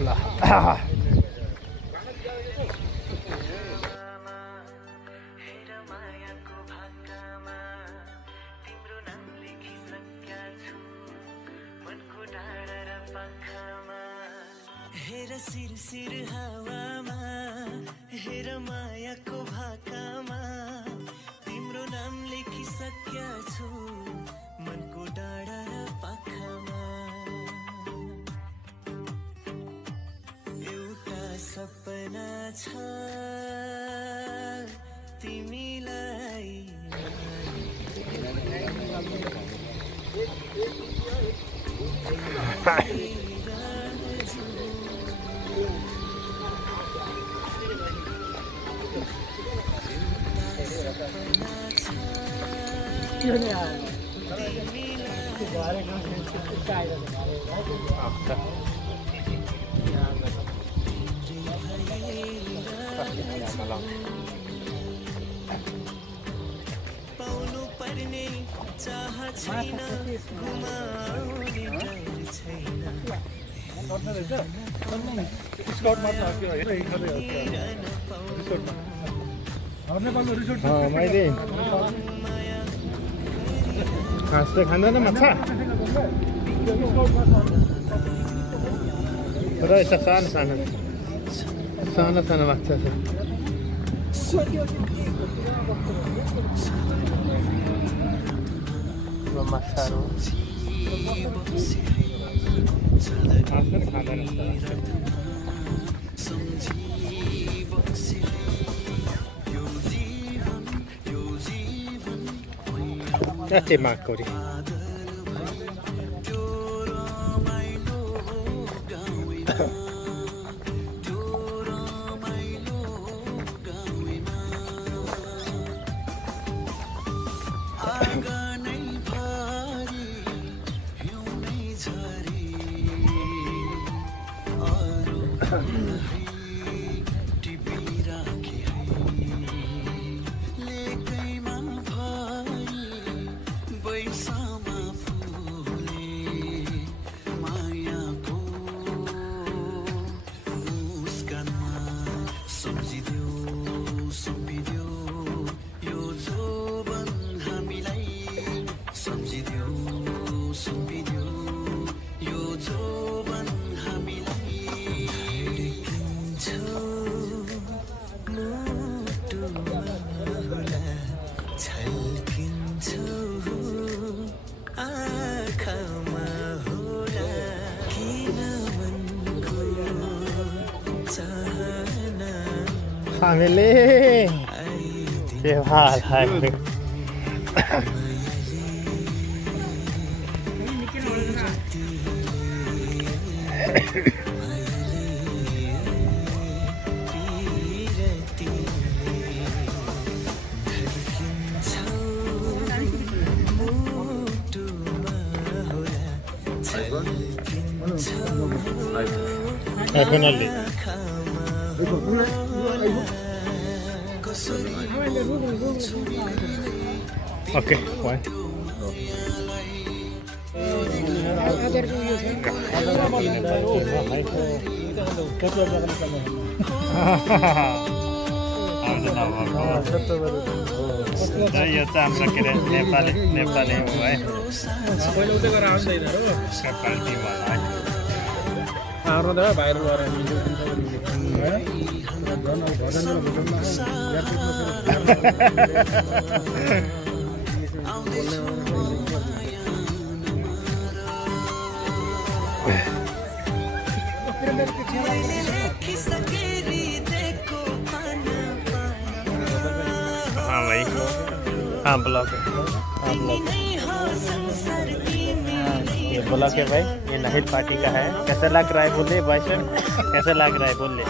ल हेर सिर हावामा हेर मायाको भाकामा तिम्रो नाम लेखिसक्या छु मनको डाँडा र पाखामा एउटा सपना छ तिमीलाई पाउनु पर्ने चाह छैन गुमाउने डर छैन मैले घाँस त खाँदैन माछा र यता सानो सानो सानो सानो माछा छ माछाहरू That's it, Mark Cody. Family, के हाल है? Definitely. Okay, fine. यो चाहिँ हाम्रो के अरे नेपाली नेपाली हो है पहिला उतै गरेर आउँदैन र नेपाली टिम होला है हाम्रो त भाइरल गरेर हाँ भाई हाँ ब्लॉक है हाँ ब्लॉक ये ब्लॉक है भाई ये नाहिद पार्टी का है कैसा लग रहा है बोले भाई साहब कैसा लग रहा है बोले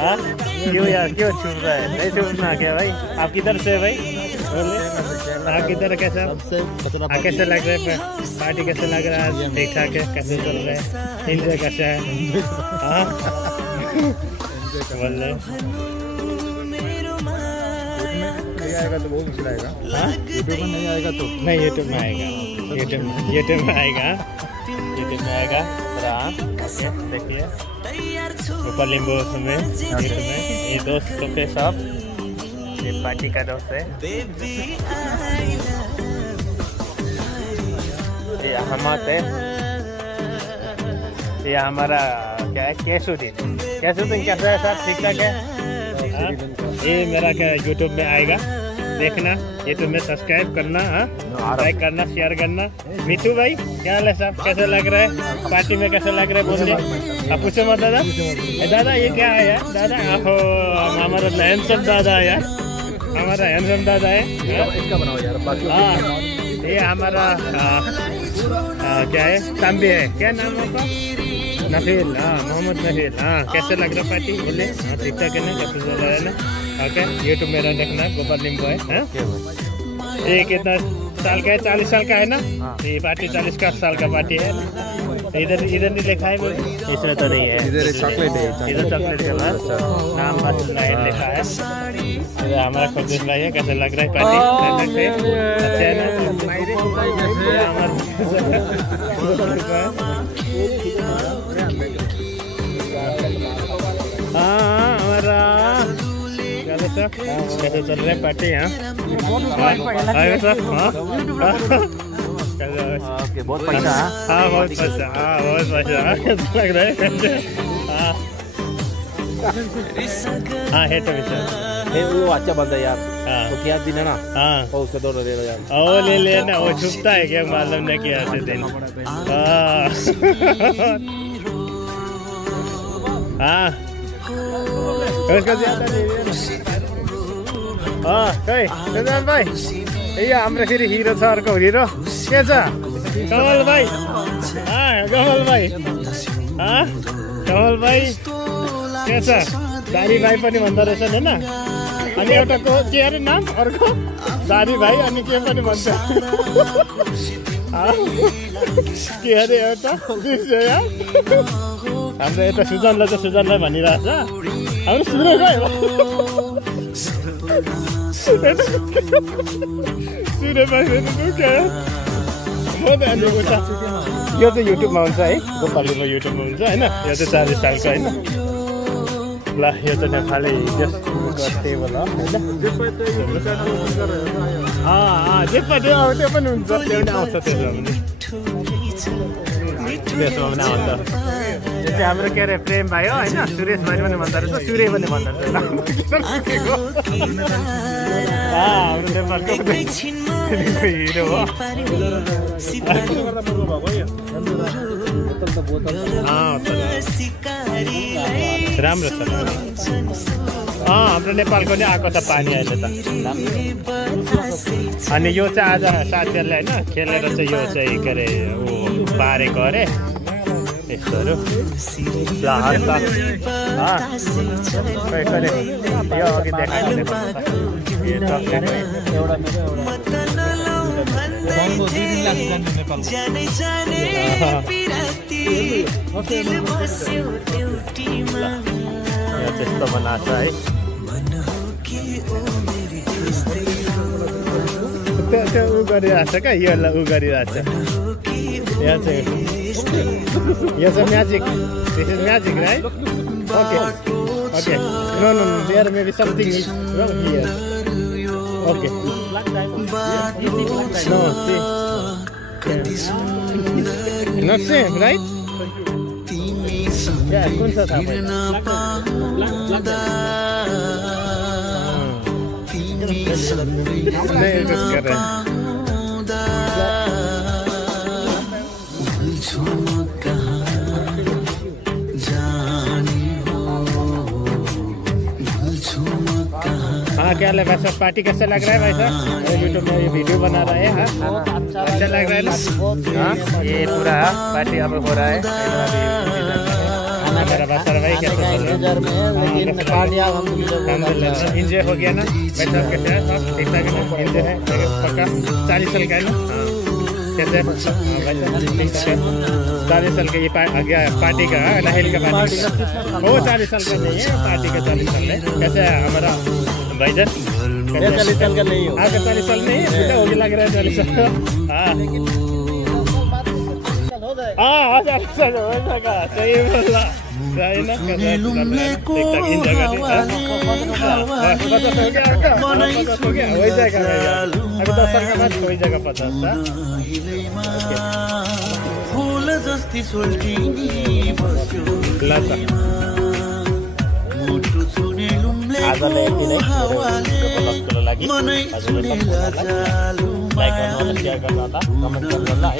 हाँ क्यों यार क्यों छूट रहा है नहीं छूटना क्या भाई आप किधर से भाई बोले आप किधर कैसा कैसा लग रहा है पार्टी कैसा लग रहा है ठीक ठाक है कैसे चल रहा है एंजॉय कैसा है हाँ बोल रहे आएगा तो बहुत मुश्किल आएगा यूट्यूब में नहीं आएगा तो नहीं यूट्यूब में आएगा यूट्यूब में आएगा यूट्यूब में आएगा कैमरा। देखिए ऊपर नींबू में ये दोस्तों के साथ ये पार्टी का दोस्त है। ये अहमद है। ये हमारा क्या है कैसुद्दीन। कैसुद्दीन कैसा है साहब? ठीक ठाक है। ये मेरा क्या यूट्यूब में आएगा, देखना यूट्यूब में सब्सक्राइब करना, लाइक करना, शेयर करना। मिठू भाई क्या हाल है साहब? कैसा लग रहा है पार्टी में? कैसा लग रहा है बोलिए। आप पूछो मत दादा। दादा ये क्या है यार? दादा आहो हमारा हैंडसम दादा है यार, हमारा हैंडसम दादा है। इसका बनाओ यार। हाँ ये हमारा क्या है तांबे है। क्या नाम है आपका? नफील। हाँ मोहम्मद नफील। हाँ कैसे लग रहा पार्टी बोले? हाँ ठीक ठाक है ना? कैसे चल रहा है ना? ओके यूट्यूब मेरा देखना गोपाल नींबू है। ये कितना साल का है? 40 साल का है ना? ये पार्टी 40 का साल का पार्टी है। इधर नहीं लिखा है मुझे, इसमें तो नहीं है। इधर चॉकलेट है। इधर चॉकलेट का नाम बस नहीं लिखा है। ये हमारा खुर्शीद भाई है। कैसे लग रहा है पार्टी? अच्छा है ना? हाँ हमारा कैसे चल रहा है पार्टी? हाँ बहुत पैसा। हाँ बहुत पैसा। हाँ बहुत पैसा। कैसा लग रहा है? हाँ है तो विचार वो अच्छा बंदा यार। तो क्या दिन है ना? हाँ उसका दो ले लो यार। वो ले लेना। वो छुपता है क्या? मालूम नहीं किया ऐसे दिन। हाँ उसका ज्यादा नहीं है। खै सुजान भाइ यो हाम्रो फेरि हिरो छ। अर्को हिरो के छ? कमल भाइ। कमल भाइ कमल भाइ के छ? दारी भाइ पनि भन्दो रहेछ होइन? अनि एउटा को के अरे नाम? अर्को दारी भाइ। अनि के पनि भन्छ के अरे एउटा हाम्रो यता सुजनलाई चाहिँ सुजनलाई भनिरहेछ। हाम्रो सुजन भाइ यो चाहिँ युट्युबमा हुन्छ है। गोपालीमा युट्युबमा हुन्छ होइन? यो चाहिँ 40 सालको होइन? ल यो चाहिँ नेपाली टेबल हो होइन? जे पनि त्यो पनि हुन्छ। त्यो पनि आउँछ त्यसमा पनि आउँछ। यो चाहिँ हाम्रो के अरे प्रेम भाइ हो होइन? सुरेश भाइ पनि भन्दो रहेछ, सूर्य पनि भन्दो रहेछ। हाम्रो नेपालको हिरो हो। राम्रो छ। हाम्रो नेपालको नि आएको छ पानी अहिले त। अनि यो चाहिँ आज साथीहरूले होइन खेलेर चाहिँ यो चाहिँ के अरे बारेको अरे यस्तोहरू। यो अघि देखाएको त्यस्तो बनाएको छ है। त्यो उ गरिरहेको छ क्या? योलाई उ गरिरहेको छ। यहाँ चाहिँ यो चाहिँ magic. This is magic right? Okay okay no no there may be something is wrong here. Okay no see not same right? या कुन छ थाहा छैन। नहीं कुछ कर रहे हैं। हाँ क्या लग रहा है सब? पार्टी कैसा लग रहा है भाई साहब? यूट्यूब में ये वीडियो बना रहा है। हाँ अच्छा लग रहा है ना? हाँ ये पूरा पार्टी अब हो रहा है। मेरा बासर भाई कैसा चल रहा है? इंजॉय हो गया ना भाई साहब? कैसे है सब? ठीक ठाक है ना? इंजॉय है पक्का? 40 साल का है ना? कैसे है भाई साहब? 40 साल का ये पार्टी का नाहिल का पार्टी वो 40 साल का नहीं है। पार्टी का 40 साल है। कैसे है हमारा भाईजान? 40 साल का नहीं हो। आपका 40 साल नहीं है? वो भी लग रहा है 40 साल। हाँ सही बोला सही ना वही जगह अभी 10 साल का बाद वही जगह 50 था फूल जस्ती सोल्टिनी बस्यो मुटु सुनेलुमले मनै सुनेला जालु लाइक गर्नु होला शेयर गर्नु होला कमेन्ट गर्नु होला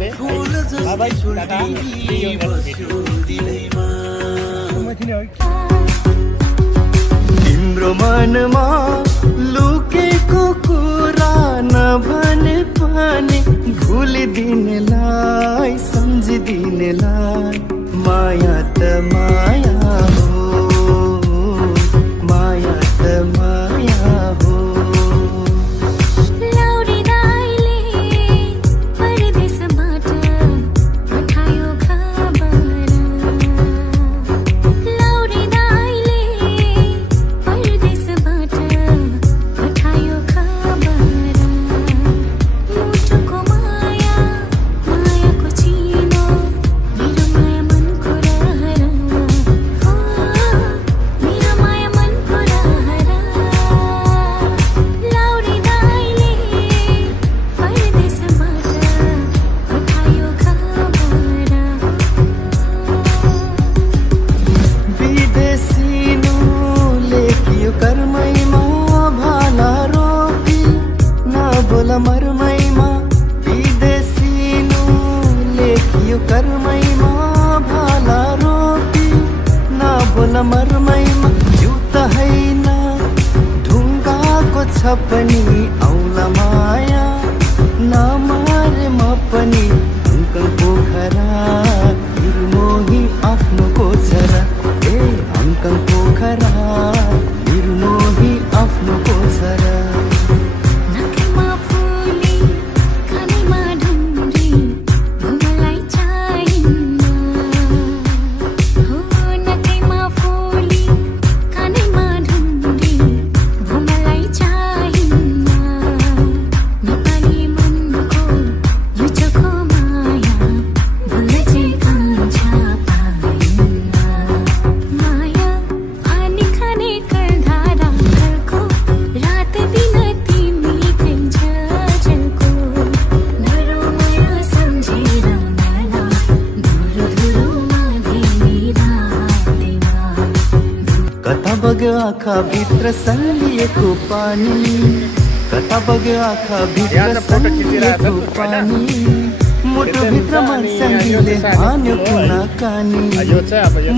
है फूल जस्ती सोल्टिनी बस्यो दिलैमा तिम्रो मनमा लुकेको कुरा नभने पनि भुलिदिनेलाई सम्झिदिनेलाई माया त माया हो माया त माया हो लौरी दाइले परदेशबाट पठायो खबर लौरी दाइले परदेशबाट पठायो खबर मुटुको माया मायाको चिनो मेरो माया मनको रहर हो मेरो माया मनको रहर लौरी दाइले परदेशबाट पठायो खबर विदेशिनु लेखियो कर्मैमा भाला रोपी नबोल मर्मैमा विदेशिनु लेखियो कर्मैमा भाला रोपी नबोल मर्मैमा यो त हैन ढुङ्गाको छ पनि औला माया नमारे म पनि अङ्कल पोखरा निर्मोही आफ्नो कोछरा ए अङ्कल पोखरा निर्मोही आफ्नो कोछरा नखमा फुली कानीमा ढुङ्ग्री घुमलाई चाहिन्न हो नखमा फुली कानीमा ढुङ्ग्री घुमलाई चाहिन्न नेपाली मनको यो चोखो माया भुल्न चाहिँ कान्छ पाइन्न माया आनी खाने करधारा घरको रात दिन तिमीकै झझल्को नरो माया सम्झेर मला धुरो धुरोमा धेरै रातैमा कता बग्यो आँखा भित्र सलिएको पानी कता बग्यो आँखा भित्र सलिएको पानी मुटु भित्र मन सङ्गीले हान्यो कुना कानी यो चाहिँ अब यो